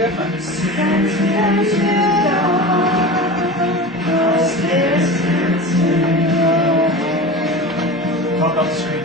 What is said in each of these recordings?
difference. Talk off the screen.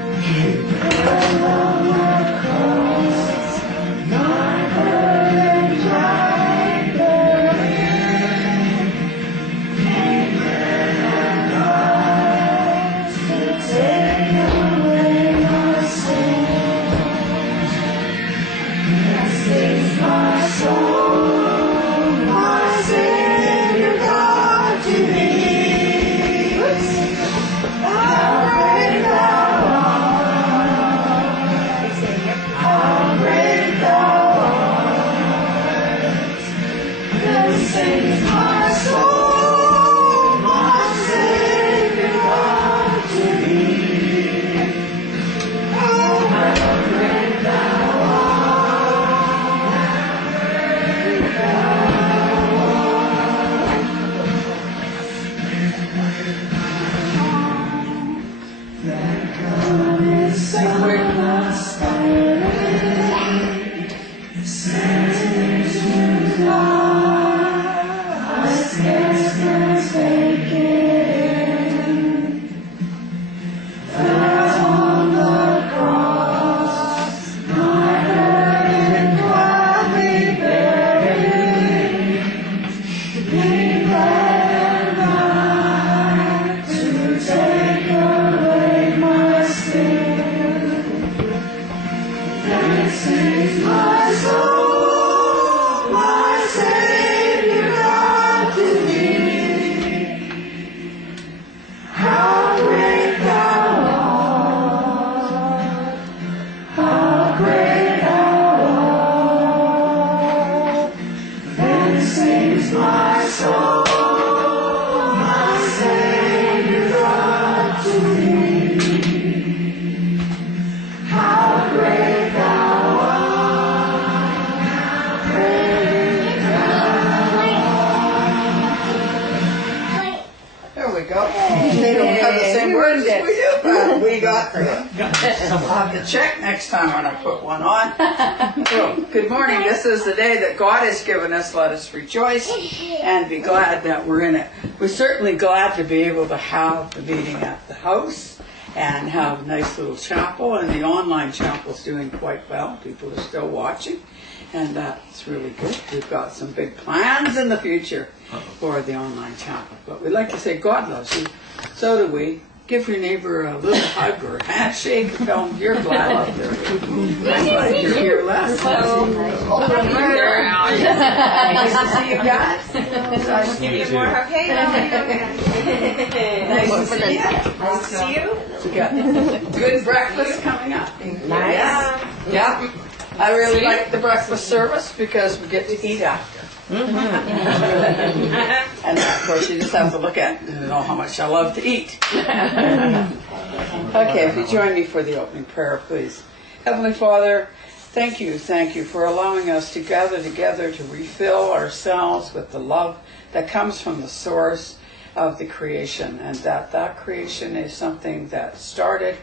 Check next time when I put one on. Well, good morning. This is the day that God has given us. Let us rejoice and be glad that we're in it. We're certainly glad to be able to have the meeting at the house and have a nice little chapel. And the online chapel is doing quite well. People are still watching, and that's really good. We've got some big plans in the future for the online chapel. But we'd like to say God loves you. So do we. Give your neighbor a little hug or a handshake and tell them you're glad you're here, Les. Hello. Nice to see you guys. Nice to meet you. More hug. Hey, nice to see you. Nice to see you. We got good breakfast coming up. Nice. Yeah. I really like the breakfast service because we get to eat after. And of course you just have to look at it and know how much I love to eat. Okay, if you join me for the opening prayer, please. Heavenly Father, thank you for allowing us to gather together to refill ourselves with the love that comes from the source of the creation, and that creation is something that started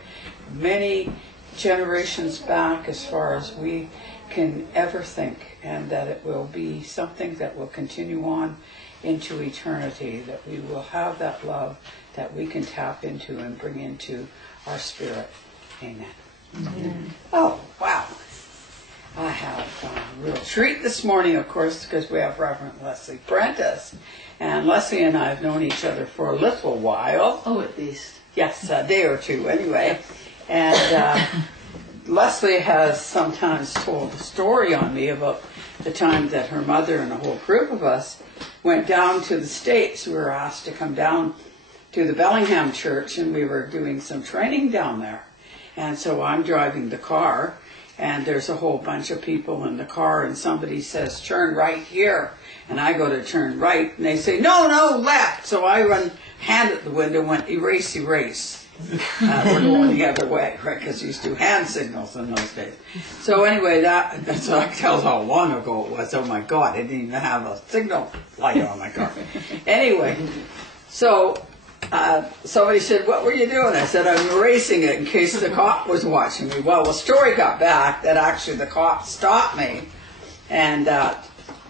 many generations back as far as we can ever think, and that it will be something that will continue on into eternity, that we will have that love that we can tap into and bring into our spirit. Amen. Amen. Oh, wow. I have a real treat this morning, of course, because we have Reverend Lesley Prentis. And Lesley and I have known each other for a little while. Oh, at least. Yes, a day or two anyway. And Lesley has sometimes told a story on me about the time that her mother and a whole group of us went down to the States. We were asked to come down to the Bellingham Church, and we were doing some training down there. And so I'm driving the car, and there's a whole bunch of people in the car, and somebody says, turn right here. And I go to turn right, and they say, no, left. So I run, hand at the window, went, erase, erase. We're going the other way, right? Because you used to do hand signals in those days. So anyway, that's what I can tell how long ago it was. Oh my God, I didn't even have a signal light on my car. Anyway, so somebody said, what were you doing? I said, I'm erasing it in case the cop was watching me. Well, the story got back that actually the cop stopped me and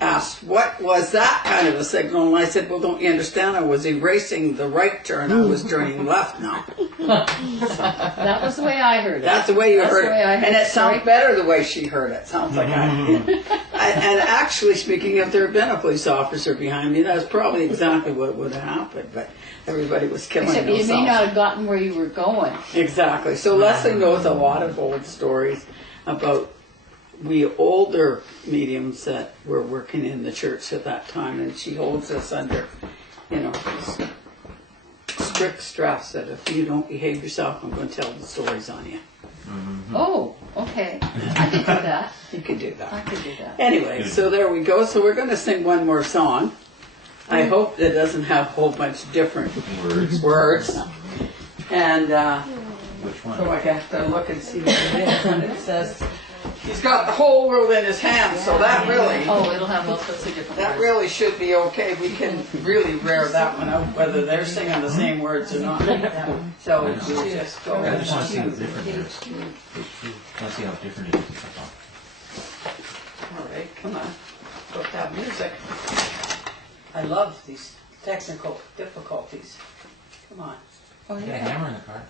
asked, what was that kind of a signal? And I said, well, don't you understand? I was erasing the right turn. I was turning left now. That was the way I heard it. That's the way you heard it. And it sounds Right? better the way she heard it. Sounds like and actually, speaking of there had been a police officer behind me, that's probably exactly what would have happened. But everybody was killing Except themselves. you may not have gotten where you were going. Exactly. So Lesley knows a lot of old stories about we older mediums that were working in the church at that time, and she holds us under, strict stress that if you don't behave yourself, I'm going to tell the stories on you. Oh, okay. I could do that. You can do I that. could do that. Anyway, so there we go. So we're going to sing one more song. I hope that doesn't have a whole bunch of different words. And Which one? so I have to look and see what it is. And it says, he's got the whole world in his hands, so that really... Oh, it'll have all sorts of different That words. really should be okay. We can really rare that one out, whether they're singing the same words or not. So we just go I and just want to see the choose. different words. I want to see how different it is. All right, come on. Put that music. I love these technical difficulties. Come on. Oh, I got a yeah. hammer in the car.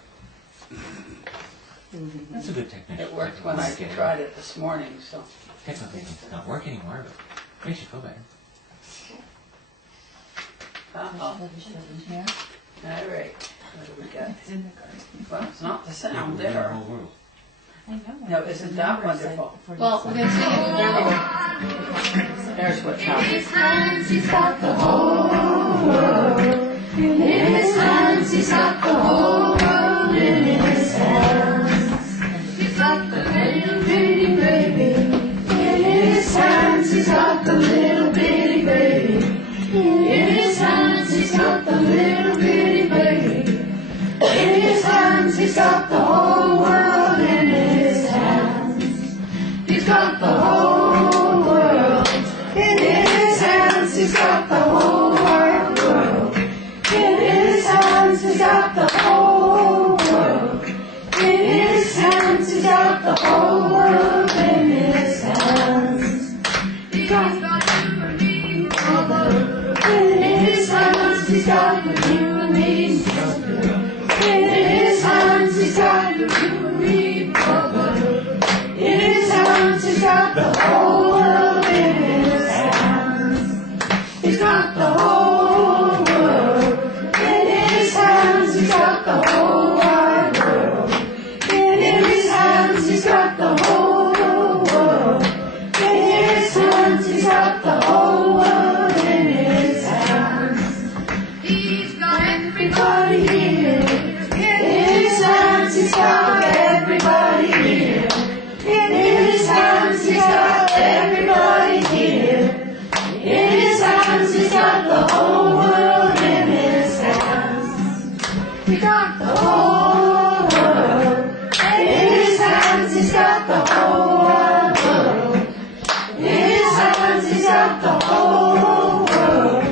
That's a good technique. It worked when I tried it this morning, so. Technically, it's not work anymore, but makes you feel better. Uh-oh. All right. What do we got? Well, it's not the sound The there. whole world. No, isn't that wonderful? Well, we're going to sing it. There we go. There's what's happening. His hands, he's got the whole world. In his hands, he's got the whole world in his hands. He's got the little bitty baby. In his hands, he's got the little bitty baby. In his hands, he's got the little bitty baby. In his hands, he's got the whole world in his hands. He's got the whole world in his hands. He's got the whole wide world in his hands. He's got the whole world in his hands. He's got the whole world in his hands. He's got the human brother in his hands. He's got the human brother in his hands. He's got the human brother in his hands. He's got the whole world in his hands. He's got the whole world in his hands. He's got the whole wide world in his hands. He's got the whole world in his hands. He's got the whole world in his hands. He's got everybody here in his hands. He's got everybody here in his hands. He's got everybody here in his hands. He's got the whole world in his hands. He got the whole world in his hands. He's got the whole wide world in his hands. He's got the whole world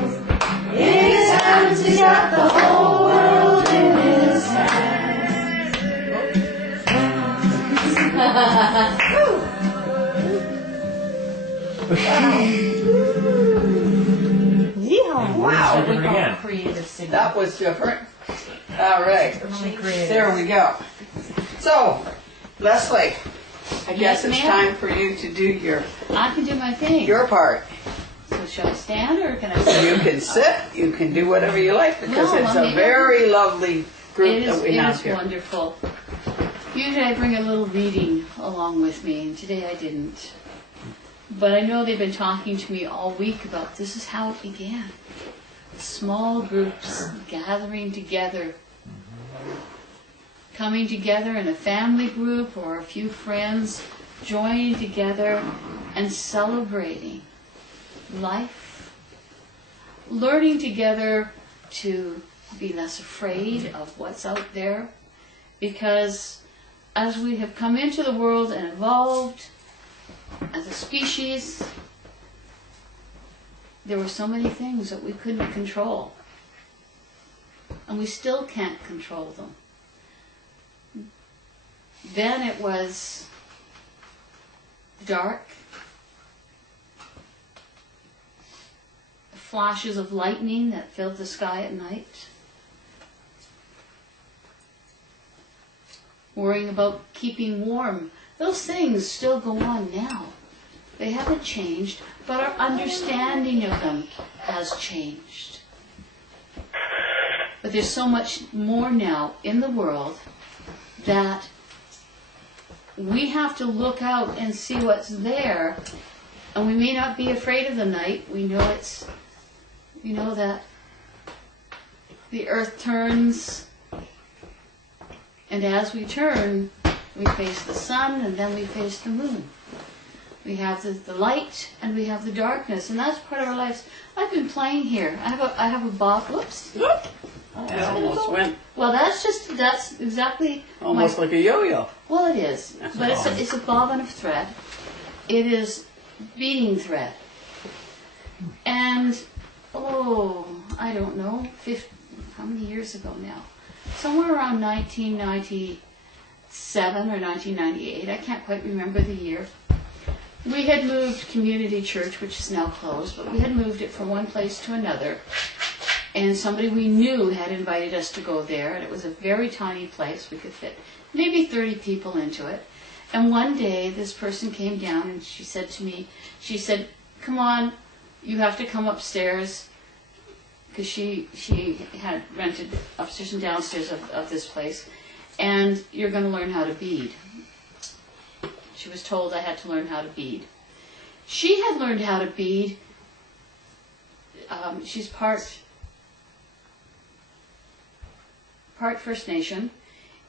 in his hands. He's got the whole world in his Wow. Different again. Creative singing. That was different. All right. There we go. So, Lesley, I guess Yes, it's ma'am. time for you to do I can do my thing. your part. So shall I stand or can I sit? You can sit, you can do whatever you like, because No, it's I a mean, very lovely group that we It have is here. wonderful. Usually I bring a little reading along with me, and today I didn't. But I know they've been talking to me all week about this is how it began. Small groups gathering together, coming together in a family group or a few friends, joining together and celebrating life, learning together to be less afraid of what's out there, because as we have come into the world and evolved as a species, there were so many things that we couldn't control, and we still can't control them. Then it was dark, flashes of lightning that filled the sky at night. Worrying about keeping warm. Those things still go on now. They haven't changed, but our understanding of them has changed. But there's so much more now in the world that we have to look out and see what's there. And we may not be afraid of the night. We know that the earth turns, and as we turn, we face the sun, and then we face the moon. We have the light, and we have the darkness, and that's part of our lives. I've been playing here. I have a bob. Whoops. It almost went Well, that's exactly almost like a yo-yo. Well, it is, but it's a bobbin of thread. It is beading thread, and I don't know, how many years ago now? Somewhere around 1997 or 1998. I can't quite remember the year. We had moved Community Church, which is now closed, but we had moved it from one place to another. And somebody we knew had invited us to go there, and it was a very tiny place. We could fit maybe 30 people into it. And one day, this person came down, and she said to me, "Come on, you have to come upstairs," because she had rented upstairs and downstairs of this place, "and you're going to learn how to bead." She was told I had to learn how to bead. She had learned how to bead. She's part First Nation,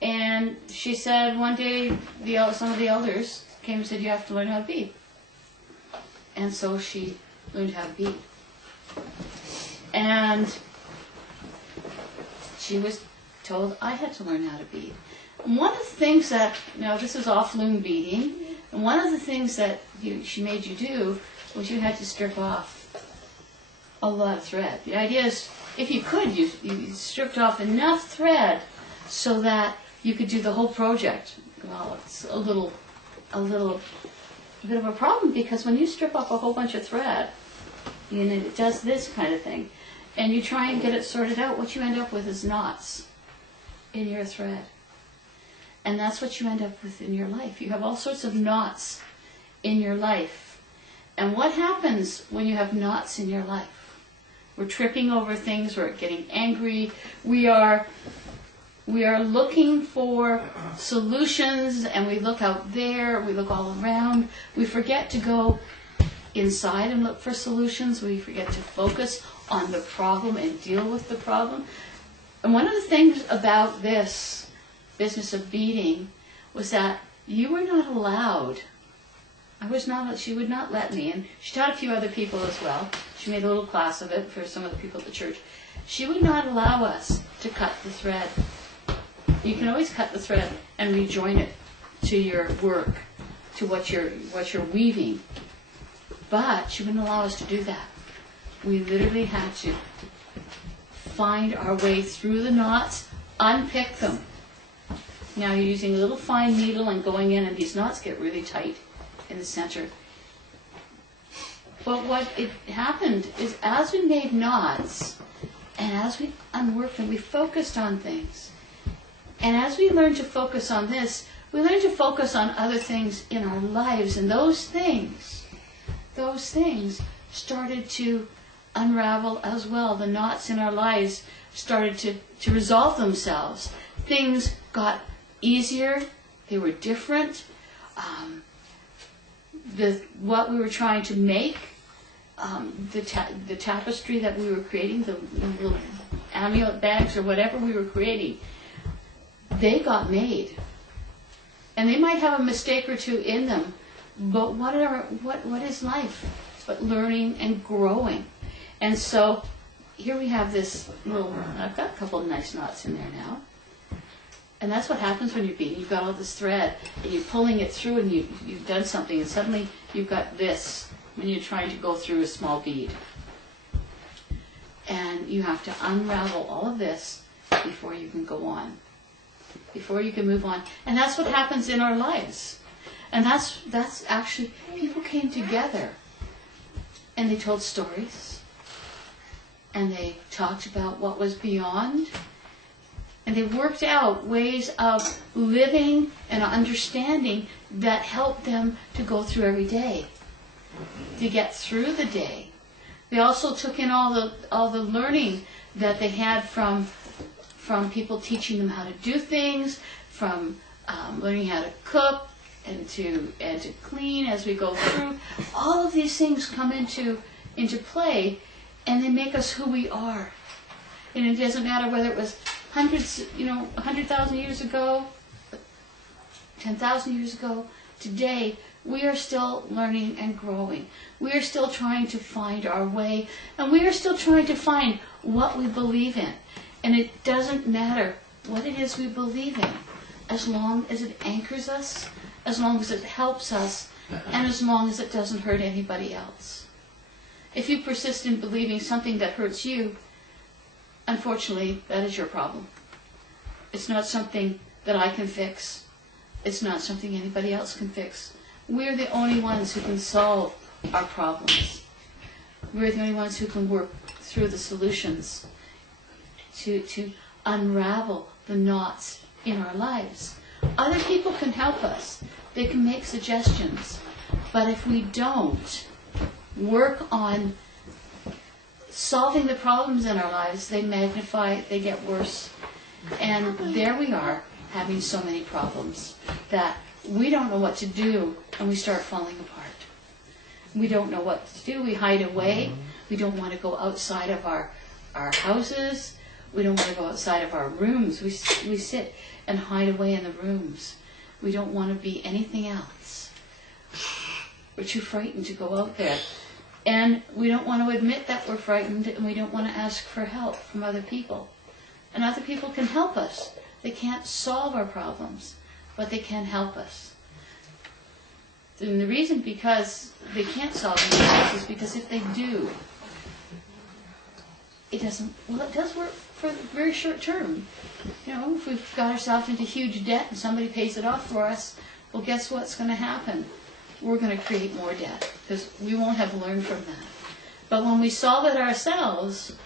and she said one day some of the elders came and said, "You have to learn how to bead." And so she learned how to bead. And she was told I had to learn how to bead. And one of the things this is off-loom beading, and one of the things that she made you do was you had to strip off a lot of thread. The idea is, if you could, you stripped off enough thread so that you could do the whole project. Well, it's a bit of a problem, because when you strip off a whole bunch of thread, it does this kind of thing, and you try and get it sorted out, what you end up with is knots in your thread. And that's what you end up with in your life. You have all sorts of knots in your life. And what happens when you have knots in your life? We're tripping over things, we're getting angry, we are looking for solutions, and we look out there, we look all around. We forget to go inside and look for solutions. We forget to focus on the problem and deal with the problem. And one of the things about this business of beading was that you were not allowed. She would not let me, and she taught a few other people as well. She made a little class of it for some of the people at the church. She would not allow us to cut the thread. You can always cut the thread and rejoin it to your work, to what you're weaving. But she wouldn't allow us to do that. We literally had to find our way through the knots, unpick them. Now you're using a little fine needle and going in, and these knots get really tight in the center. But what happened is, as we made knots, and as we unworked them, we focused on things. And as we learned to focus on this, we learned to focus on other things in our lives, and those things started to unravel as well. The knots in our lives started to resolve themselves. Things got easier, they were different. What we were trying to make, the tapestry that we were creating, the little amulet bags or whatever we were creating, they got made. And they might have a mistake or two in them, but what is life but learning and growing? And so here we have this little, I've got a couple of nice knots in there now. And that's what happens when you're beading. You've got all this thread, and you're pulling it through, and you've done something, and suddenly you've got this when you're trying to go through a small bead. And you have to unravel all of this before you can go on, before you can move on. And that's what happens in our lives. And that's actually, people came together, and they told stories, and they talked about what was beyond, and they worked out ways of living and understanding that helped them to go through every day, to get through the day. They also took in all the learning that they had from people teaching them how to do things, from learning how to cook and to clean as we go through. All of these things come into play, and they make us who we are. And it doesn't matter whether it was 100,000 years ago, 10,000 years ago. Today, we are still learning and growing. We are still trying to find our way, and we are still trying to find what we believe in. And it doesn't matter what it is we believe in, as long as it anchors us, as long as it helps us, and as long as it doesn't hurt anybody else. If you persist in believing something that hurts you, unfortunately, that is your problem. It's not something that I can fix. It's not something anybody else can fix. We're the only ones who can solve our problems. We're the only ones who can work through the solutions to unravel the knots in our lives. Other people can help us. They can make suggestions. But if we don't work on solving the problems in our lives, they magnify, they get worse. And there we are, having so many problems that we don't know what to do, and we start falling apart. We don't know what to do. We hide away. We don't want to go outside of our houses. We don't want to go outside of our rooms. We sit and hide away in the rooms. We don't want to be anything else. We're too frightened to go out there. And we don't want to admit that we're frightened, and we don't want to ask for help from other people. And other people can help us. They can't solve our problems, but they can help us. And the reason because they can't solve them is because if they do, it does work for the very short term. You know, if we've got ourselves into huge debt and somebody pays it off for us, well, guess what's going to happen? We're going to create more debt because we won't have learned from that. But when we solve it ourselves,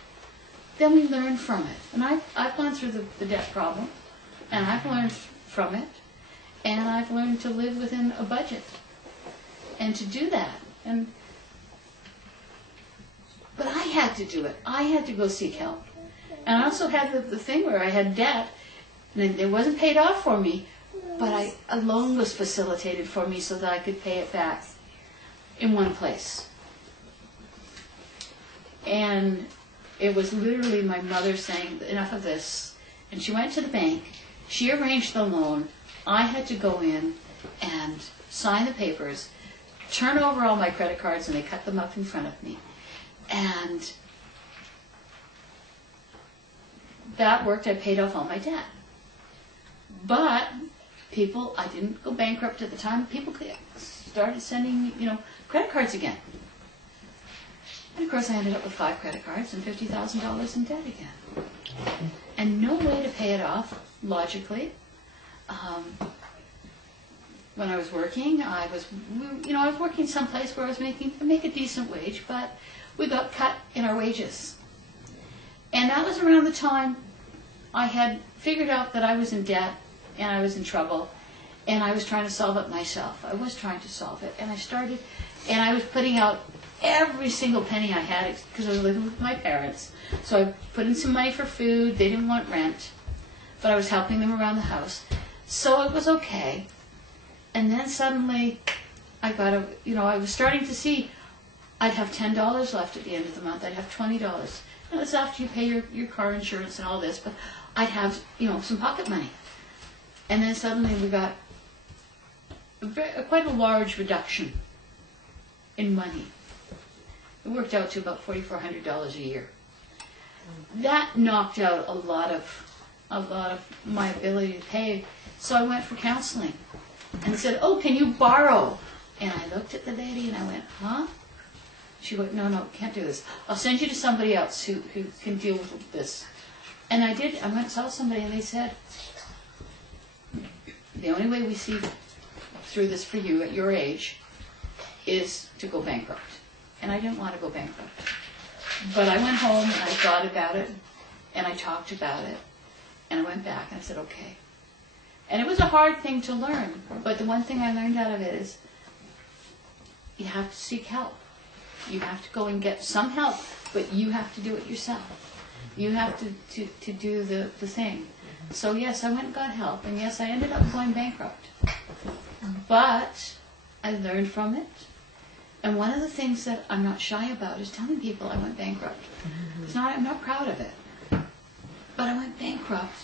then we learn from it. And I've gone through the debt problem, and I've learned from it, and I've learned to live within a budget and to do that. But I had to do it. I had to go seek help. And I also had the thing where I had debt, and it wasn't paid off for me, but a loan was facilitated for me so that I could pay it back in one place. And it was literally my mother saying, enough of this. And she went to the bank. She arranged the loan. I had to go in and sign the papers, turn over all my credit cards, and they cut them up in front of me. And that worked. I paid off all my debt. But I didn't go bankrupt at the time. People started sending me, credit cards again. And of course I ended up with 5 credit cards and $50,000 in debt again. And no way to pay it off, logically. When I was working, I was working someplace where I was make a decent wage, but we got cut in our wages. And that was around the time I had figured out that I was in debt and I was in trouble, and I was trying to solve it myself. I was trying to solve it, and I was putting out every single penny I had because I was living with my parents. So I put in some money for food. They didn't want rent, but I was helping them around the house. So it was okay. And then suddenly I was starting to see I'd have $10 left at the end of the month. I'd have $20. And it's after you pay your car insurance and all this, but I'd have, some pocket money. And then suddenly we got quite a large reduction in money. It worked out to about $4,400 a year. That knocked out a lot of my ability to pay. So I went for counseling, and they said, "Oh, can you borrow?" And I looked at the lady and I went, "Huh?" She went, "No, can't do this. I'll send you to somebody else who can deal with this." And I did. I went and saw somebody, and they said, "The only way we see through this for you at your age is to go bankrupt." And I didn't want to go bankrupt. But I went home and I thought about it and I talked about it and I went back and I said, okay. And it was a hard thing to learn, but the one thing I learned out of it is you have to seek help. You have to go and get some help, but you have to do it yourself. You have to do the thing. So yes, I went and got help, and yes, I ended up going bankrupt. But I learned from it. And one of the things that I'm not shy about is telling people I went bankrupt. I'm not proud of it. But I went bankrupt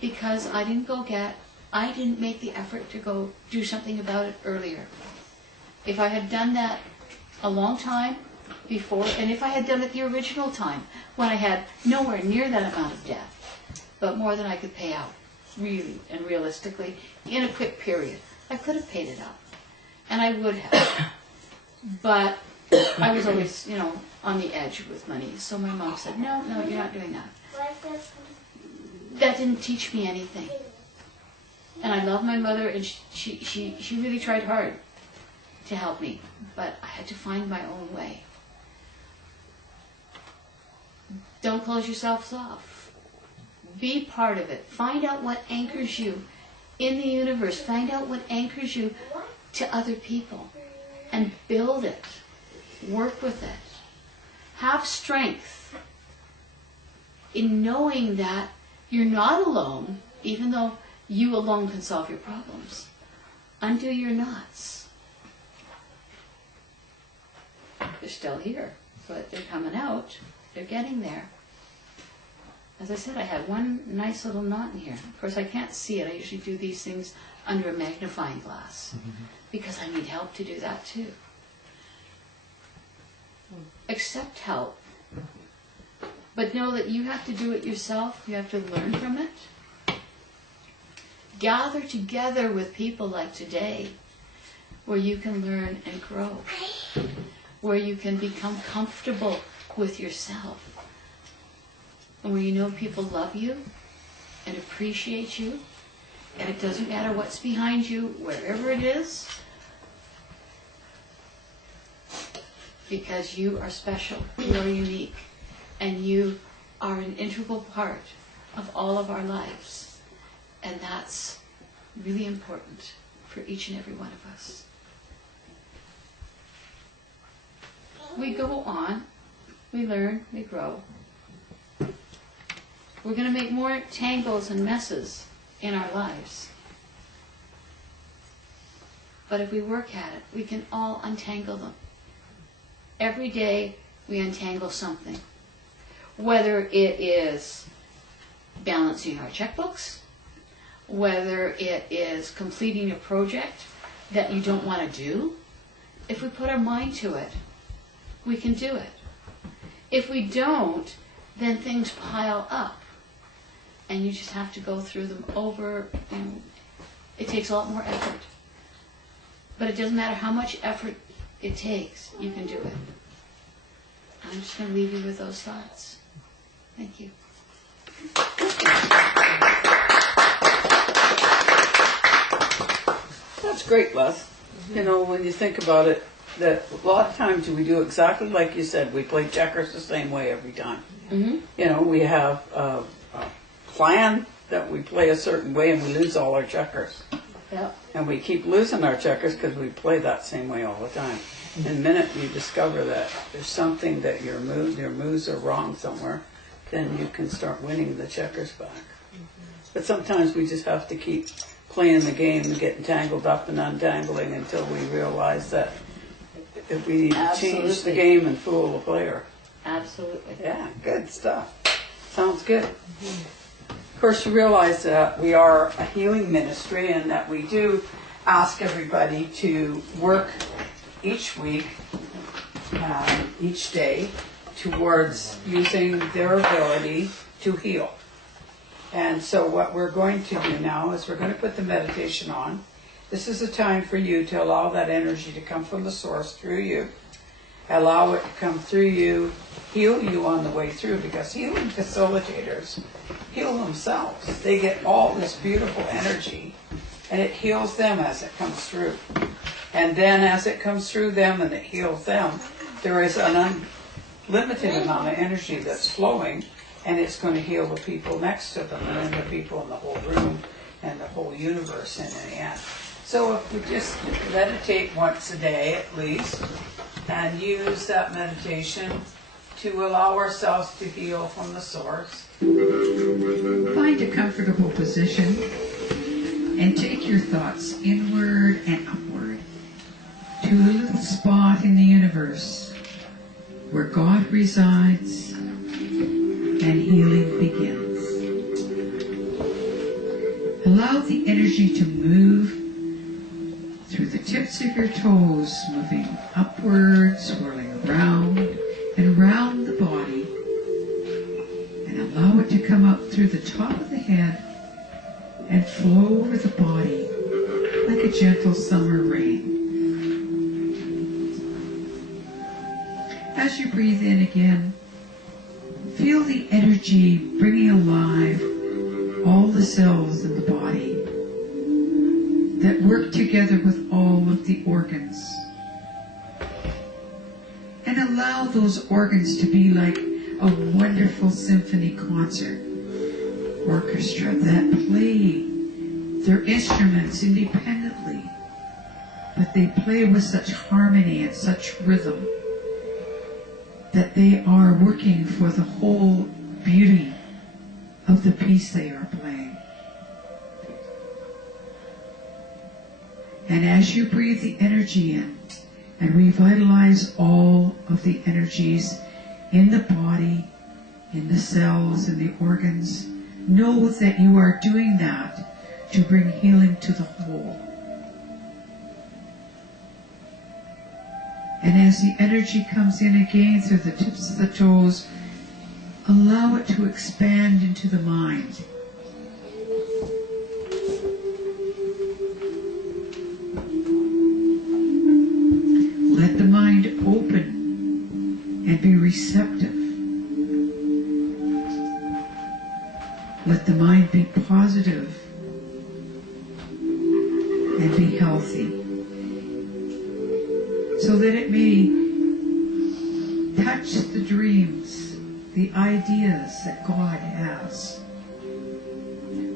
because I didn't make the effort to go do something about it earlier. If I had done that a long time before, and if I had done it the original time, when I had nowhere near that amount of debt, but more than I could pay out, really and realistically, in a quick period, I could have paid it up. And I would have. But I was always, on the edge with money. So my mom said, no, you're not doing that. That didn't teach me anything. And I love my mother, and she really tried hard to help me. But I had to find my own way. Don't close yourselves off. Be part of it. Find out what anchors you in the universe. Find out what anchors you to other people. And build it. Work with it. Have strength in knowing that you're not alone, even though you alone can solve your problems. Undo your knots. They're still here, but they're coming out. They're getting there. As I said, I had one nice little knot in here. Of course, I can't see it. I usually do these things under a magnifying glass because I need help to do that too. Accept help. But know that you have to do it yourself. You have to learn from it. Gather together with people like today where you can learn and grow. Where you can become comfortable with yourself. And where you know people love you and appreciate you. And it doesn't matter what's behind you, wherever it is. Because you are special. You are unique. And you are an integral part of all of our lives. And that's really important for each and every one of us. We go on, we learn, we grow. We're going to make more tangles and messes in our lives. But if we work at it, we can all untangle them. Every day we untangle something. Whether it is balancing our checkbooks, whether it is completing a project that you don't want to do, if we put our mind to it, we can do it. If we don't, then things pile up. And you just have to go through them over. It takes a lot more effort. But it doesn't matter how much effort it takes, you can do it. I'm just going to leave you with those thoughts. Thank you. That's great, Les. When you think about it, that a lot of times we do exactly like you said. We play checkers the same way every time. Mm-hmm. We have a plan that we play a certain way and we lose all our checkers. Yep. And we keep losing our checkers because we play that same way all the time. And the minute you discover that there's something that your moves are wrong somewhere, then you can start winning the checkers back. But sometimes we just have to keep playing the game and getting tangled up and untangling until we realize that if we need to change the game and fool the player. Absolutely. Yeah, good stuff. Sounds good. Of course, you realize that we are a healing ministry and that we do ask everybody to work each week, each day, towards using their ability to heal. And so what we're going to do now is we're going to put the meditation on. This is a time for you to allow that energy to come from the source through you. Allow it to come through you, heal you on the way through, because healing facilitators heal themselves. They get all this beautiful energy, and it heals them as it comes through. And then as it comes through them and it heals them, there is an limited amount of energy that's flowing, and it's going to heal the people next to them, and then the people in the whole room, and the whole universe in the end. So if we just meditate once a day at least, and use that meditation to allow ourselves to heal from the source. Find a comfortable position and take your thoughts inward and upward to a little spot in the universe where God resides and healing begins. Allow the energy to move through the tips of your toes, moving upward, swirling around and round the body, and allow it to come up through the top of the head and flow over the body like a gentle summer rain. As you breathe in again, feel the energy bringing alive all the cells in the body that work together with all of the organs. And allow those organs to be like a wonderful symphony concert orchestra that play their instruments independently, but they play with such harmony and such rhythm that they are working for the whole beauty of the piece they are playing. And as you breathe the energy in and revitalize all of the energies in the body, in the cells, in the organs, know that you are doing that to bring healing to the whole. And as the energy comes in again through the tips of the toes, allow it to expand into the mind. Let the mind open and be receptive. Let the mind be positive and be healthy, so that it may touch the dreams, the ideas that God has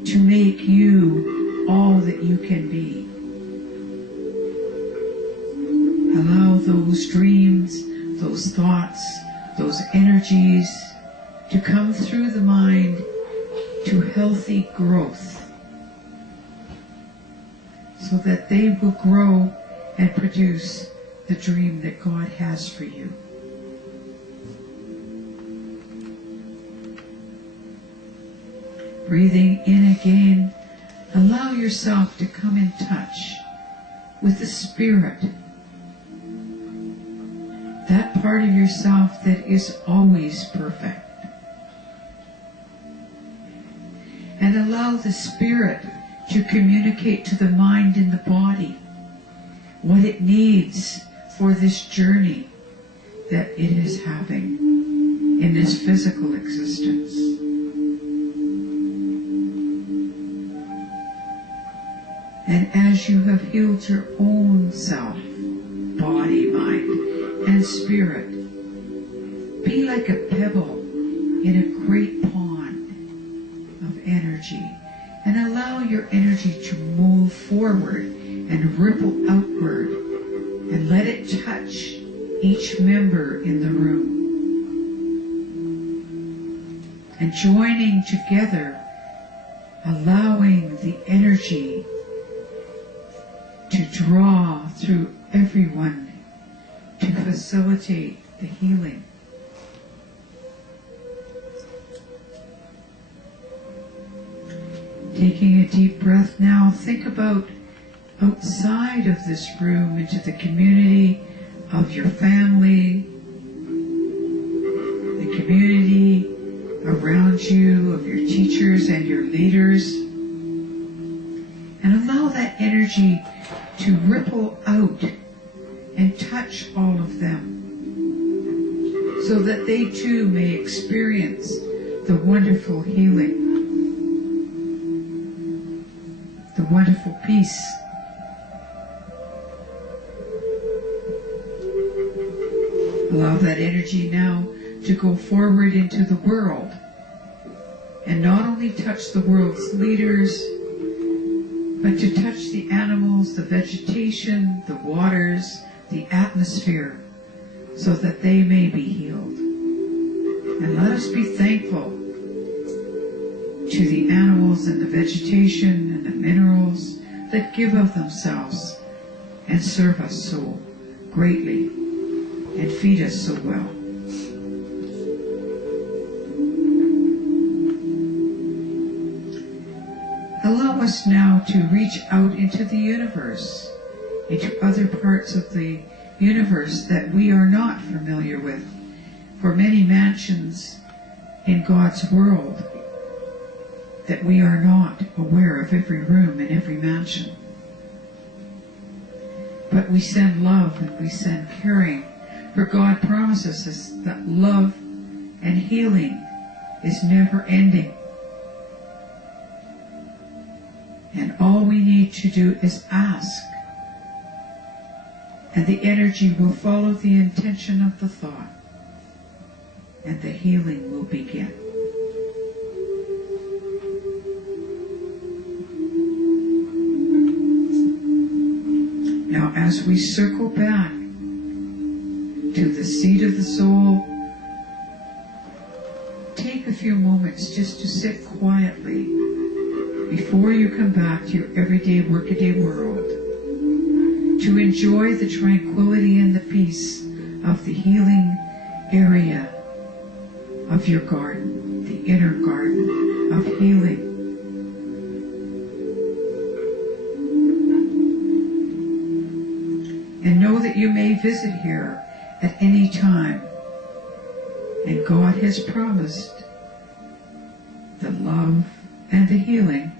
to make you all that you can be. Allow those dreams, those thoughts, those energies to come through the mind to healthy growth, so that they will grow and produce the dream that God has for you. Breathing in again, allow yourself to come in touch with the Spirit, that part of yourself that is always perfect. And allow the Spirit to communicate to the mind and the body what it needs for this journey that it is having in this physical existence. And as you have healed your own self, body, mind, and spirit, be like a pebble in a great pond of energy, and allow your energy to move forward and ripple outward, and let it touch each member in the room. And joining together, allowing the energy to draw through everyone to facilitate the healing. Taking a deep breath now, think about outside of this room into the community of your family, the community around you, of your teachers and your leaders, and allow that energy to ripple out and touch all of them, so that they too may experience the wonderful healing, the wonderful peace. Allow that energy now to go forward into the world and not only touch the world's leaders, but to touch the animals, the vegetation, the waters, the atmosphere, so that they may be healed. And let us be thankful to the animals and the vegetation and the minerals that give of themselves and serve us so greatly and feed us so well. Allow us now to reach out into the universe, into other parts of the universe that we are not familiar with. For many mansions in God's world that we are not aware of every room in every mansion. But we send love and we send caring, for God promises us that love and healing is never ending. And all we need to do is ask, and the energy will follow the intention of the thought, and the healing will begin. Now, as we circle back to the seat of the soul, take a few moments just to sit quietly before you come back to your everyday, workaday world, to enjoy the tranquility and the peace of the healing area of your garden, the inner garden of healing. And know that you may visit here at any time. And God has promised the love and the healing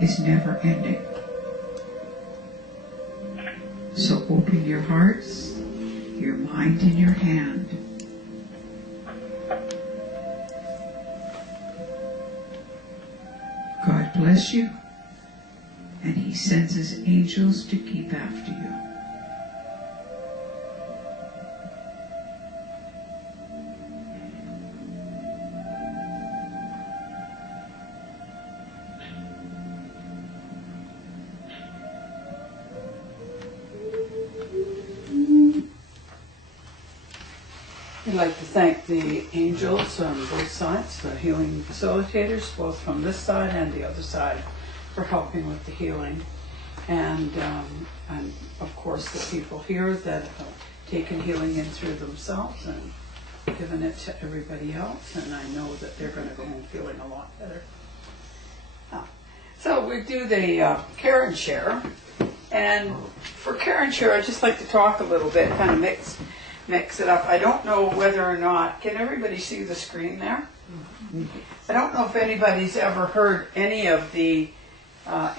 is never ending. So open your hearts, your mind and your hand. God bless you, and He sends His angels to keep after you. I'd like to thank the angels on both sides, the healing facilitators, both from this side and the other side, for helping with the healing. And of course the people here that have taken healing in through themselves and given it to everybody else. And I know that they're going to go home feeling a lot better. So we do the care and share. And for care and share, I'd just like to talk a little bit, kind of mix it up. I don't know whether or not, can everybody see the screen there? I don't know if anybody's ever heard any of the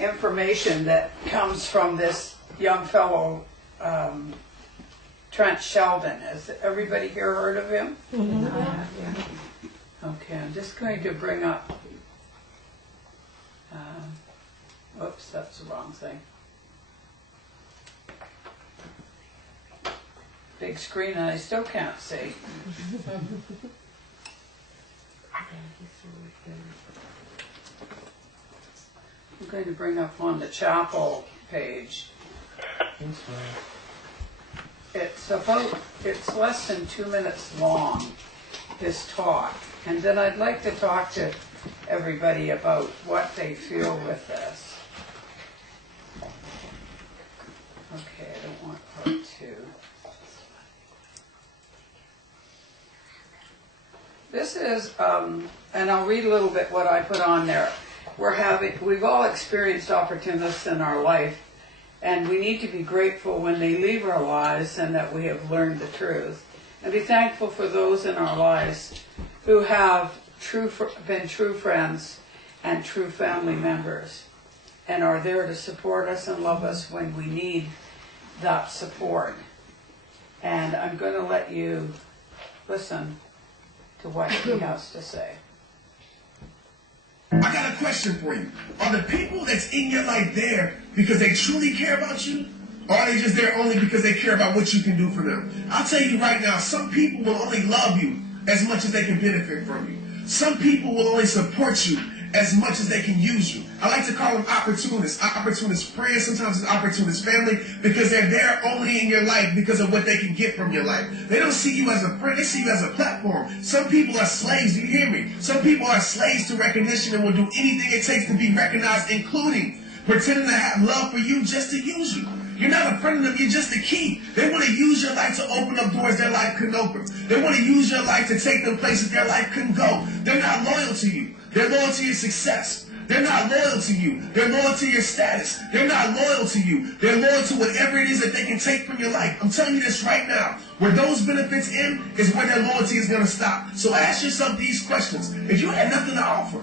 information that comes from this young fellow, Trent Sheldon. Has everybody here heard of him? Okay, I'm just going to bring up, oops, that's the wrong thing. Big screen and I still can't see. I'm going to bring up on the chapel page. It's less than 2 minutes long, this talk. And then I'd like to talk to everybody about what they feel with this. Okay, I don't want part 2. This is, and I'll read a little bit what I put on there. We've all experienced opportunists in our life, and we need to be grateful when they leave our lives and that we have learned the truth. And be thankful for those in our lives who have been true friends and true family members and are there to support us and love us when we need that support. And I'm going to let you listen to what he has to say. I got a question for you. Are the people that's in your life there because they truly care about you? Or are they just there only because they care about what you can do for them? I'll tell you right now, some people will only love you as much as they can benefit from you. Some people will only support you as much as they can use you. I like to call them opportunists. Opportunist friends, sometimes it's opportunist family, because they're there only in your life because of what they can get from your life. They don't see you as a friend, they see you as a platform. Some people are slaves, do you hear me? Some people are slaves to recognition and will do anything it takes to be recognized, including pretending to have love for you just to use you. You're not a friend of them, you're just a key. They want to use your life to open up doors their life couldn't open. They want to use your life to take them places their life couldn't go. They're not loyal to you. They're loyal to your success. They're not loyal to you. They're loyal to your status. They're not loyal to you. They're loyal to whatever it is that they can take from your life. I'm telling you this right now. Where those benefits end is where their loyalty is going to stop. So ask yourself these questions. If you had nothing to offer,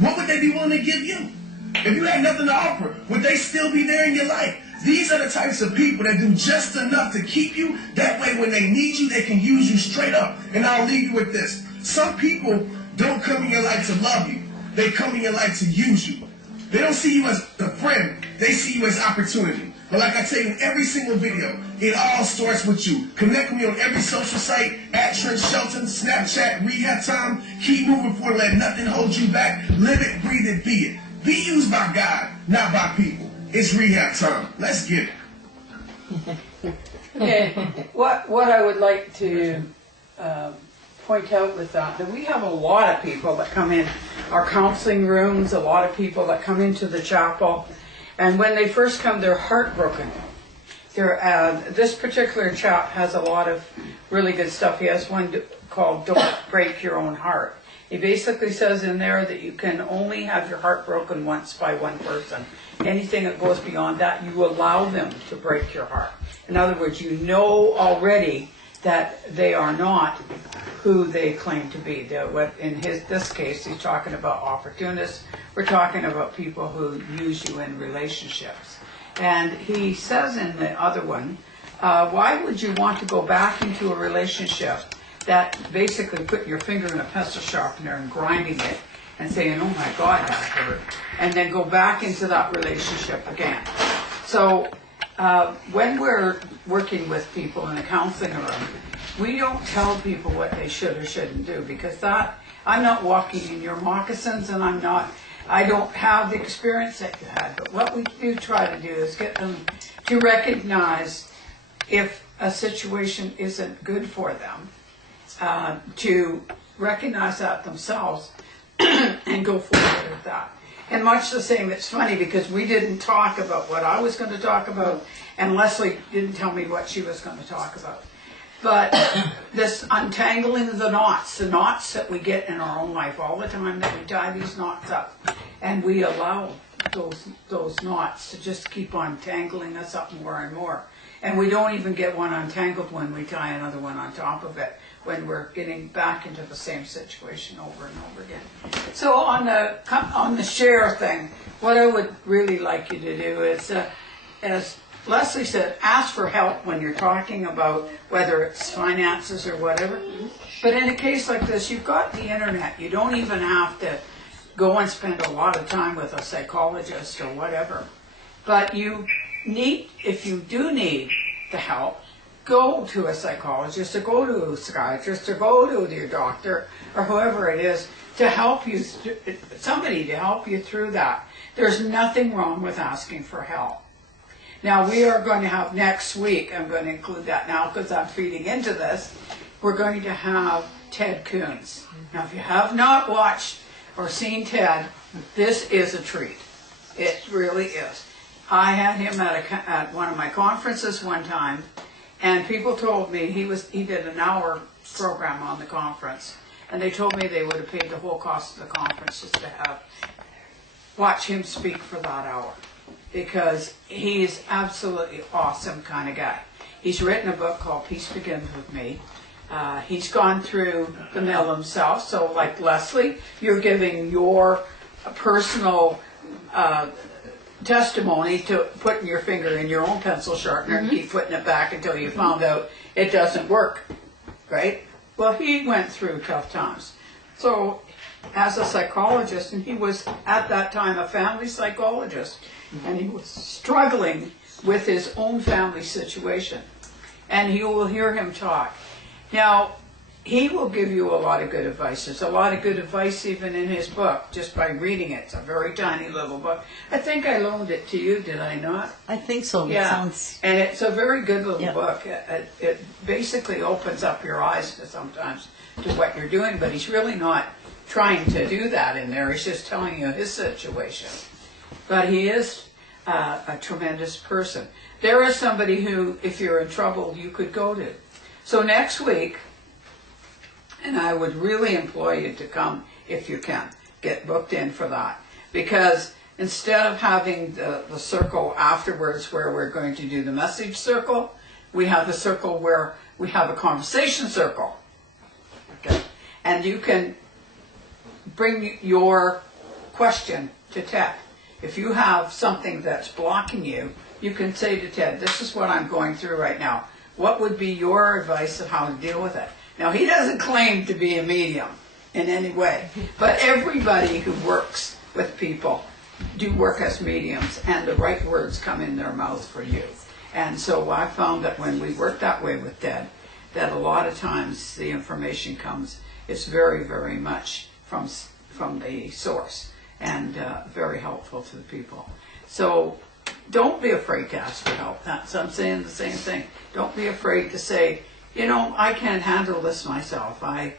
what would they be willing to give you? If you had nothing to offer, would they still be there in your life? These are the types of people that do just enough to keep you. That way when they need you, they can use you straight up. And I'll leave you with this. Some people don't come in your life to love you. They come in your life to use you. They don't see you as a friend. They see you as opportunity. But like I tell you in every single video, it all starts with you. Connect with me on every social site, at Trent Shelton, Snapchat, Rehab Time. Keep moving forward. Let nothing hold you back. Live it, breathe it, be it. Be used by God, not by people. It's rehab time. Let's get it. Okay, what I would like to point out with that we have a lot of people that come in our counseling rooms, a lot of people that come into the chapel, and when they first come, they're heartbroken. This particular chap has a lot of really good stuff. He has one called Don't Break Your Own Heart. He basically says in there that you can only have your heart broken once by one person. Anything that goes beyond that, you allow them to break your heart. In other words, you know already that they are not who they claim to be. In this case, he's talking about opportunists. We're talking about people who use you in relationships. And he says in the other one, why would you want to go back into a relationship that basically putting your finger in a pencil sharpener and grinding it and saying, oh my God, that hurt, and then go back into that relationship again. So when we're working with people in a counseling room, we don't tell people what they should or shouldn't do, because I'm not walking in your moccasins, and I don't have the experience that you had. But what we do try to do is get them to recognize if a situation isn't good for them, to recognize that themselves and go forward with that. And much the same, it's funny because we didn't talk about what I was going to talk about, and Lesley didn't tell me what she was going to talk about. But this untangling the knots that we get in our own life all the time, that we tie these knots up, and we allow those knots to just keep on tangling us up more and more. And we don't even get one untangled when we tie another one on top of it, when we're getting back into the same situation over and over again. So on the share thing, what I would really like you to do is, as Lesley said, ask for help when you're talking about whether it's finances or whatever. But in a case like this, you've got the internet. You don't even have to go and spend a lot of time with a psychologist or whatever. But if you do need the help, go to a psychologist or go to a psychiatrist or go to your doctor or whoever it is to help you, somebody to help you through that. There's nothing wrong with asking for help. Now we are going to have next week, I'm going to include that now because I'm feeding into this, we're going to have Ted Coons. Now if you have not watched or seen Ted, this is a treat. It really is. I had him at one of my conferences one time, and people told me he did an hour program on the conference, and they told me they would have paid the whole cost of the conference just to watch him speak for that hour, because he's absolutely awesome kind of guy. He's written a book called Peace Begins With Me. He's gone through the mill himself, so like Lesley, you're giving your personal testimony to putting your finger in your own pencil sharpener and keep putting it back until you found out it doesn't work, right? Well, he went through tough times. So as a psychologist, and he was at that time a family psychologist, and he was struggling with his own family situation. And you will hear him talk. Now, he will give you a lot of good advice. There's a lot of good advice even in his book, just by reading it. It's a very tiny little book. I think I loaned it to you, did I not? I think so. Yeah, It sounds. and it's a very good little Yeah. book. It basically opens up your eyes to sometimes to what you're doing, but he's really not trying to do that in there. He's just telling you his situation. But he is a tremendous person. There is somebody who, if you're in trouble, you could go to. So next week, and I would really implore you to come if you can, get booked in for that. Because instead of having the circle afterwards where we're going to do the message circle, we have the circle where we have a conversation circle. Okay? And you can bring your question to Ted. If you have something that's blocking you, you can say to Ted, this is what I'm going through right now. What would be your advice of how to deal with it? Now, he doesn't claim to be a medium in any way, but everybody who works with people do work as mediums, and the right words come in their mouth for you. And so I found that when we work that way with Ted, that a lot of times the information comes, it's very, very much from the source, and very helpful to the people. So don't be afraid to ask for help. I'm saying the same thing. Don't be afraid to say, I can't handle this myself. I've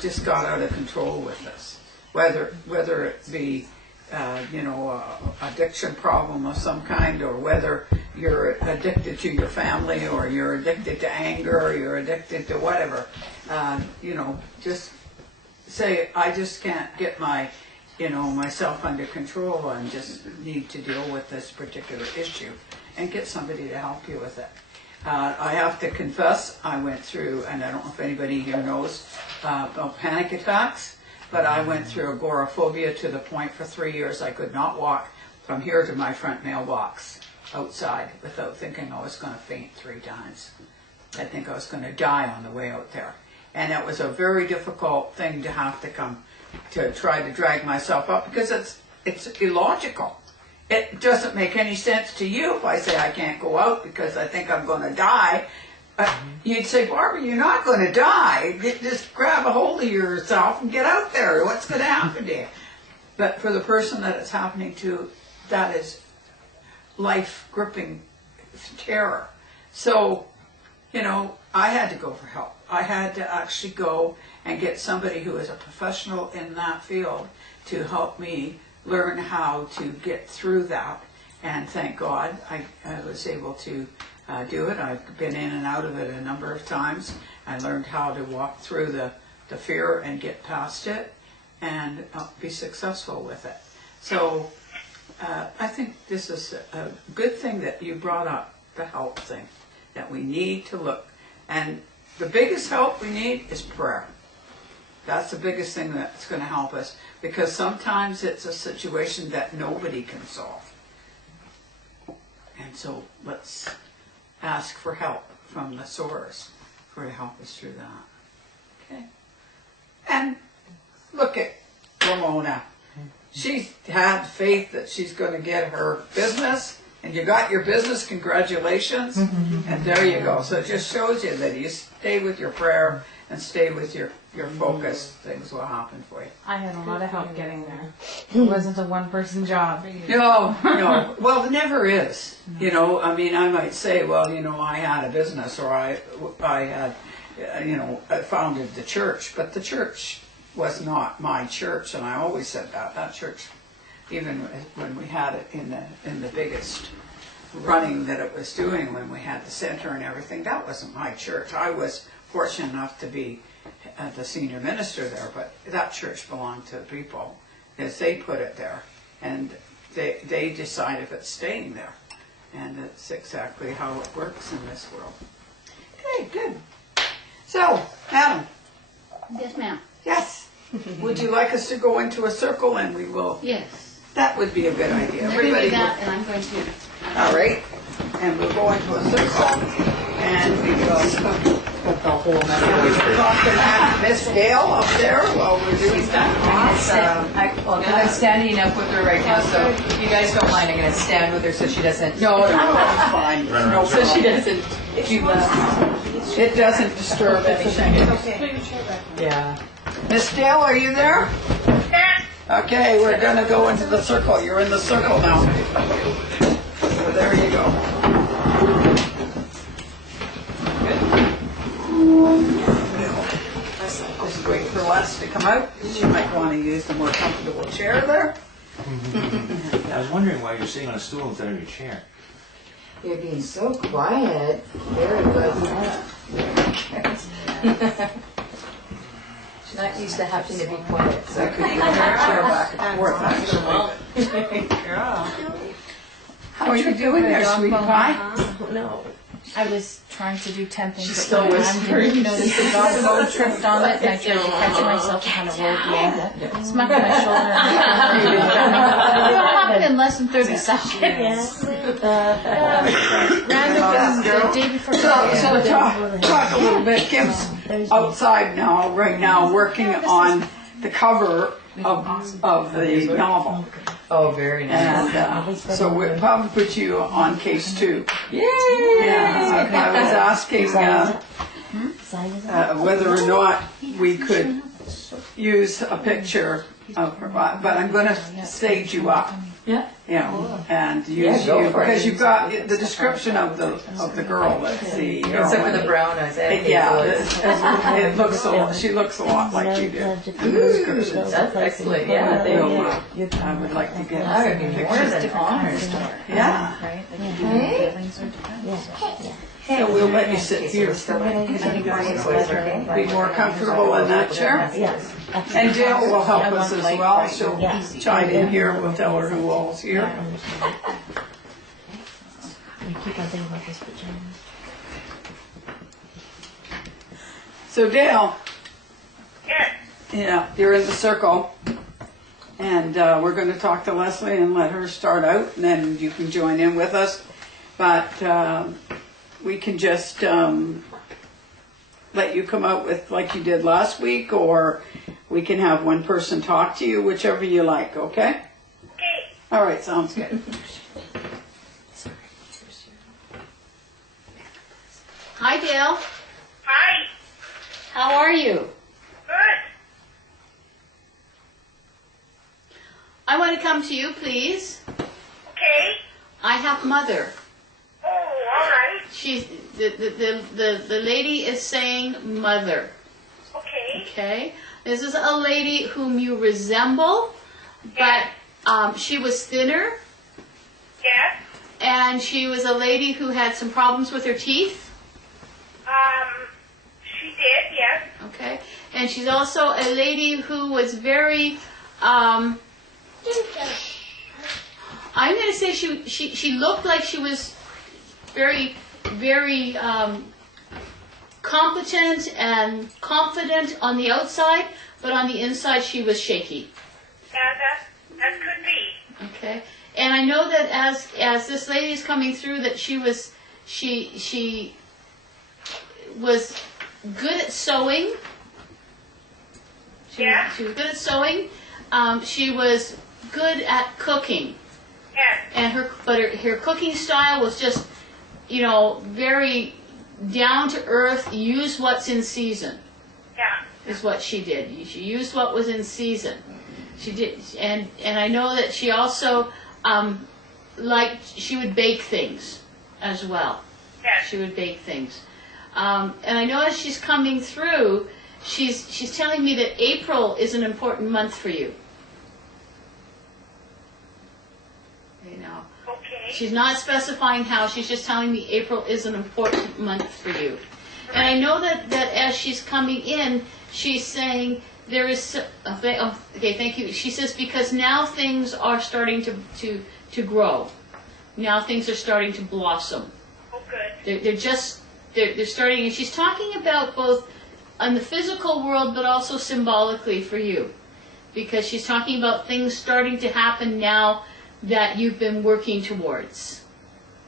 just got out of control with this. Whether it be, addiction problem of some kind, or whether you're addicted to your family, or you're addicted to anger, or you're addicted to whatever. Just say, I just can't get myself under control, and just need to deal with this particular issue, and get somebody to help you with it. I have to confess, I went through, and I don't know if anybody here knows about panic attacks, but I went through agoraphobia to the point for 3 years I could not walk from here to my front mailbox outside without thinking I was going to faint 3 times. I think I was going to die on the way out there. And it was a very difficult thing to have to come to try to drag myself up, because it's illogical. It doesn't make any sense to you if I say I can't go out because I think I'm going to die. You'd say, Barbara, you're not going to die. Just grab a hold of yourself and get out there. What's going to happen to you? But for the person that it's happening to, that is life-gripping terror. So, I had to go for help. I had to actually go and get somebody who is a professional in that field to help me learn how to get through that. And thank God I was able to do it. I've been in and out of it a number of times. I learned how to walk through the fear and get past it, and be successful with it. So I think this is a good thing that you brought up, the help thing, that we need to look. And the biggest help we need is prayer. That's the biggest thing that's going to help us, because sometimes it's a situation that nobody can solve. And so let's ask for help from the source to help us through that. Okay? And look at Ramona. She's had faith that she's going to get her business, and you got your business, congratulations. And there you go. So it just shows you that you stay with your prayer and stay with your focus, things will happen for you. I had a lot of help getting there. It wasn't a one-person job. No. Well, it never is. I might say, well, I had a business, or I had, I founded the church, but the church was not my church, and I always said that church, even when we had it in the biggest running that it was doing, when we had the center and everything, that wasn't my church. I was fortunate enough to be the senior minister there, but that church belonged to the people, as they put it there, and they decide if it's staying there, and that's exactly how it works in this world. Okay, good. So, Adam. Yes, ma'am. Yes. Would you like us to go into a circle, and we will? Yes. That would be a good idea. Everybody that, and I'm going to. All right. And we'll go into a circle, and we will talk to Miss Gail up there while we're doing that. I'm standing up with her right now, so if you guys don't mind, I'm going to stand with her so she doesn't. No, that's fine. So she doesn't. If you It doesn't disturb anything. Yeah. Miss Dale, are you there? Okay, we're gonna go into the circle. You're in the circle now. So there you go. Just wait for Les to come out. She might want to use the more comfortable chair there. I was wondering why you're sitting on a stool instead of your chair. You're being so quiet. Very good. She's not used to having to be quiet. So I could move that chair back and forth, actually. How are you doing there, sweet pie? I was trying to do 10 things She's at one still time. Didn't notice the dog bone tripped on it, and I tried to catch myself to kind of roll the ankle. Smacked my shoulder. It happened in less than 30 seconds. Random the day before. So talk a little bit. Kim's outside now, right now, working on the cover of the novel. Oh, very nice. And so we'll probably put you on case 2. Yay! Yeah, I was asking whether or not we could use a picture of her, but I'm going to stage you up. Yeah. And use go you for it. because you've got the description of the girl. That's the Except for the brown eyes. yeah, it looks a lot. She looks a lot like you do. In the description. That's excellent. Yeah, thank you. I would like to get I would be more than honored. yeah. Right? Like, feelings are different. So we'll let you sit here. Be more comfortable in that chair. And Dale will help us as well. She'll chime in here. We'll tell her who all's here. I keep on thinking about this pajama. So Dale. Yeah, you're in the circle. And we're going to talk to Lesley and let her start out, and then you can join in with us. But we can just let you come out with like you did last week, or we can have one person talk to you, whichever you like, okay? Okay. All right, sounds good. Hi, Dale. Hi. How are you? Good. I want to come to you, please. Okay. I have Mother. Oh, all right. She's the lady is saying Mother. Okay. Okay. This is a lady whom you resemble, but she was thinner, Yes. and she was a lady who had some problems with her teeth. She did, yes. Okay. And she's also a lady who was very, I'm going to say she looked like she was very, very competent and confident on the outside, but on the inside she was shaky. Yeah, that could be. Okay. And I know that as this lady is coming through, that she was good at sewing. She was good at sewing. She was good at cooking. Yes. And her cooking style was just, very down to earth. Use what's in season. Yeah. Is what she did. She used what was in season. She did, and I know that she also she would bake things as well. Yes. She would bake things. And I know as she's coming through, she's telling me that April is an important month for you. Okay. She's not specifying how, she's just telling me April is an important month for you. And I know that as she's coming in, she's saying there is, okay, thank you. She says because now things are starting to grow. Now things are starting to blossom. Oh, good. They're starting, and she's talking about both on the physical world, but also symbolically for you. Because she's talking about things starting to happen now that you've been working towards.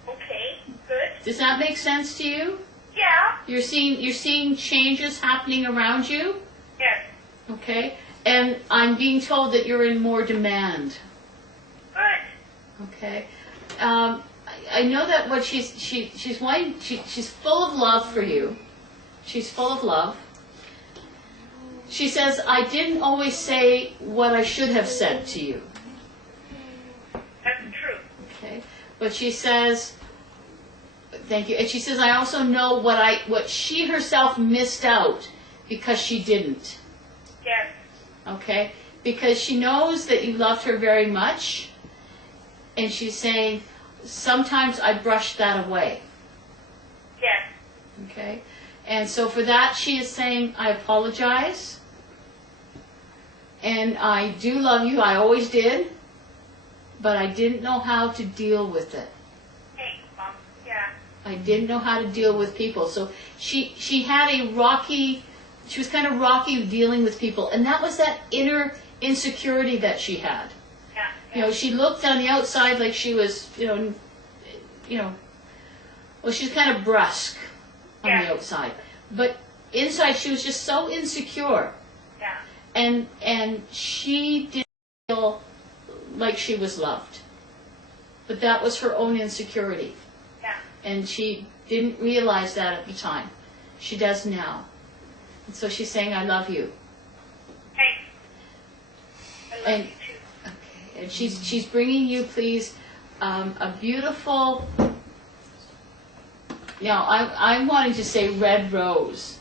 Okay, good. Does that make sense to you? Yeah. You're seeing changes happening around you? Yes. Okay. And I'm being told that you're in more demand. Good. Okay. I know that what she's full of love for you. She's full of love. She says, I didn't always say what I should have said to you. That's true. Okay. But she says, thank you. And she says, I also know what she herself missed out because she didn't. Yes. Okay? Because she knows that you loved her very much. And she's saying, sometimes I brushed that away. Yes. Okay? And so for that, she is saying, I apologize. And I do love you. I always did. But I didn't know how to deal with it. Thanks, Mom. Yeah. I didn't know how to deal with people. So she had a rocky, she was kind of rocky dealing with people. And that was that inner insecurity that she had. Yeah. You know, she looked on the outside like she was, well, she's kind of brusque on the outside. But inside she was just so insecure. Yeah. And she didn't feel like she was loved. But that was her own insecurity. Yeah. And she didn't realize that at the time. She does now. And so she's saying, I love you. Thanks. I love And, you too. okay, and she's bringing you, please, a beautiful, now I'm wanting to say red rose.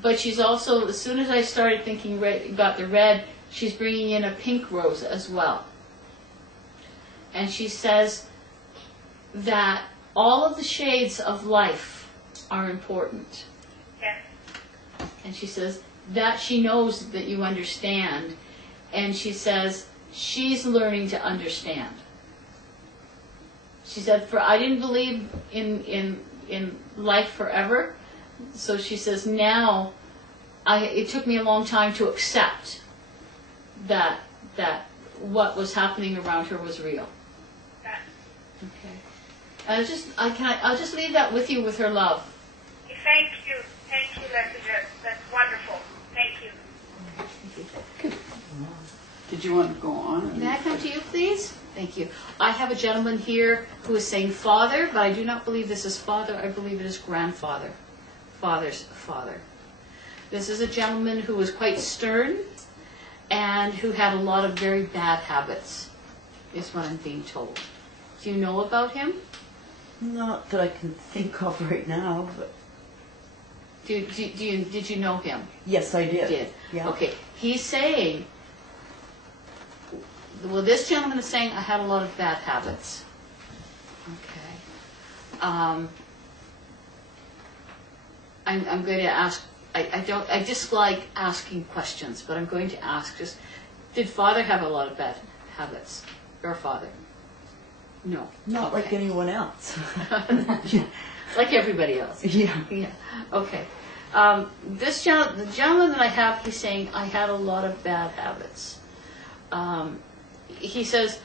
But she's also, as soon as I started thinking about the red, she's bringing in a pink rose as well. And she says that all of the shades of life are important. Yes. And she says that she knows that you understand. And she says she's learning to understand. She said, I didn't believe in life forever. So she says, now, it took me a long time to accept that what was happening around her was real. Yeah. Okay. I'll just leave that with you with her love. Thank you, Leslie. That's wonderful. Thank you. Did you want to go on? May I come to you, please? Thank you. I have a gentleman here who is saying father, but I do not believe this is father. I believe it is grandfather. Father's father. This is a gentleman who was quite stern and who had a lot of very bad habits, is what I'm being told. Do you know about him? Not that I can think of right now, but Did you know him? yes, I did. Did. Yeah. Okay. He's saying, well, this gentleman is saying, I had a lot of bad habits. Okay. I'm going to ask, I dislike asking questions, but I'm going to ask just, did father have a lot of bad habits? Your father? No. Not like anyone else. Like everybody else. Yeah. Yeah. Okay. The gentleman that I have, he's saying, I had a lot of bad habits. He says,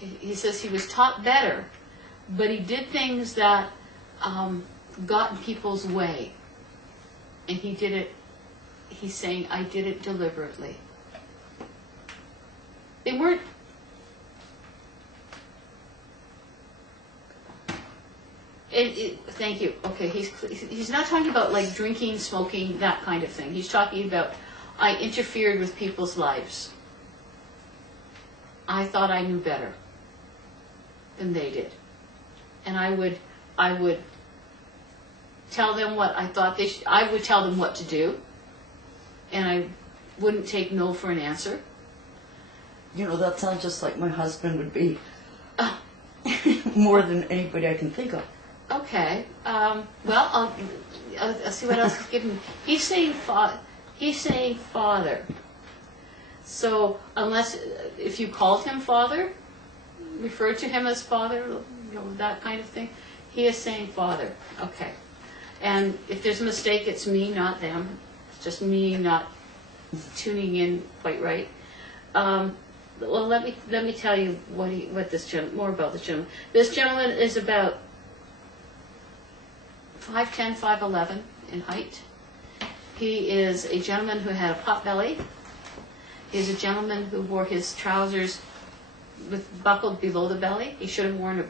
he says he was taught better, but he did things that got in people's way. And he did it, he's saying, I did it deliberately. They weren't, thank you. Okay, he's not talking about like drinking, smoking, that kind of thing. He's talking about, I interfered with people's lives. I thought I knew better than they did. And I would tell them what I thought I would tell them what to do. And I wouldn't take no for an answer. You know, that sounds just like my husband would be. More than anybody I can think of. Okay. Well, I'll see what else he's given me. He's saying father. So unless, if you called him father, referred to him as father, you know, that kind of thing, he is saying father. Okay. And if there's a mistake, it's me, not them. It's just me not tuning in quite right. Well, let me tell you more about this gentleman. This gentleman is about 5'10", 5'11" in height. He is a gentleman who had a pot belly. He is a gentleman who wore his trousers with buckled below the belly. He should have worn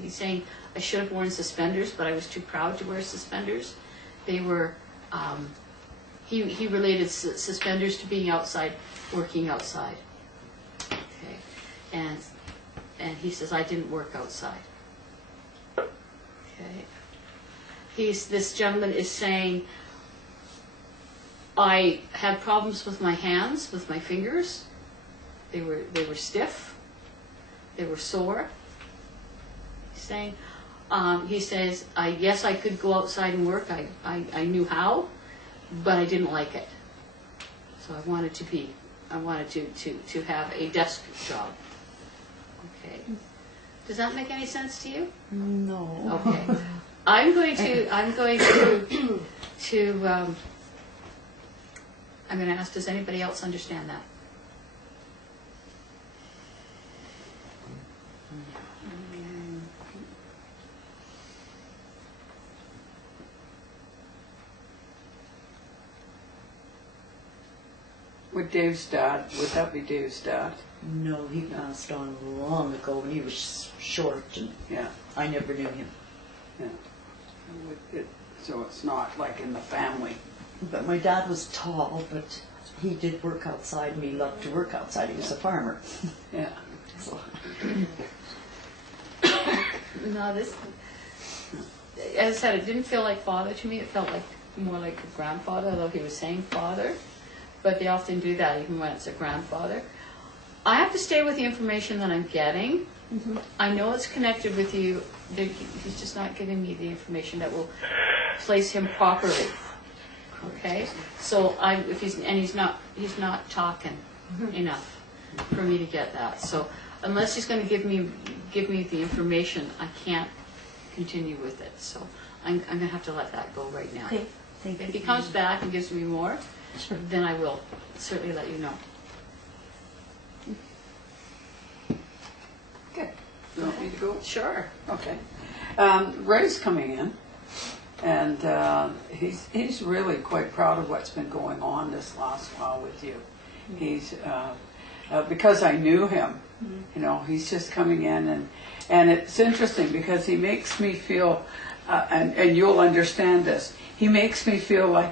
he's saying I should have worn suspenders, but I was too proud to wear suspenders. They were, he related suspenders to being outside, working outside. Okay, and he says I didn't work outside. Okay, this gentleman is saying I had problems with my hands, with my fingers. They were stiff. They were sore. He's saying, he says, yes, I could go outside and work. I knew how, but I didn't like it. So I wanted to have a desk job. Okay. Does that make any sense to you? No. Okay. I'm going to ask, does anybody else understand that? Would that be Dave's dad? No, he passed on long ago when he was short, and Yeah. I never knew him. Yeah. So it's not like in the family. But my dad was tall, but he did work outside, and he loved to work outside. He was a farmer. Yeah. So. No, this, as I said, it didn't feel like father to me. It felt like more like a grandfather, although he was saying father. But they often do that, even when it's a grandfather. I have to stay with the information that I'm getting. Mm-hmm. I know it's connected with you. He's just not giving me the information that will place him properly. Okay, so he's not talking enough for me to get that. So unless he's going to give me the information, I can't continue with it. So I'm going to have to let that go right now. Okay, thank you. If he comes back and gives me more, then I will certainly let you know. Okay. You want me to go? Sure. Okay. Ray's coming in, and he's really quite proud of what's been going on this last while with you. He's because I knew him, you know, he's just coming in, and it's interesting because he makes me feel, and you'll understand this. He makes me feel like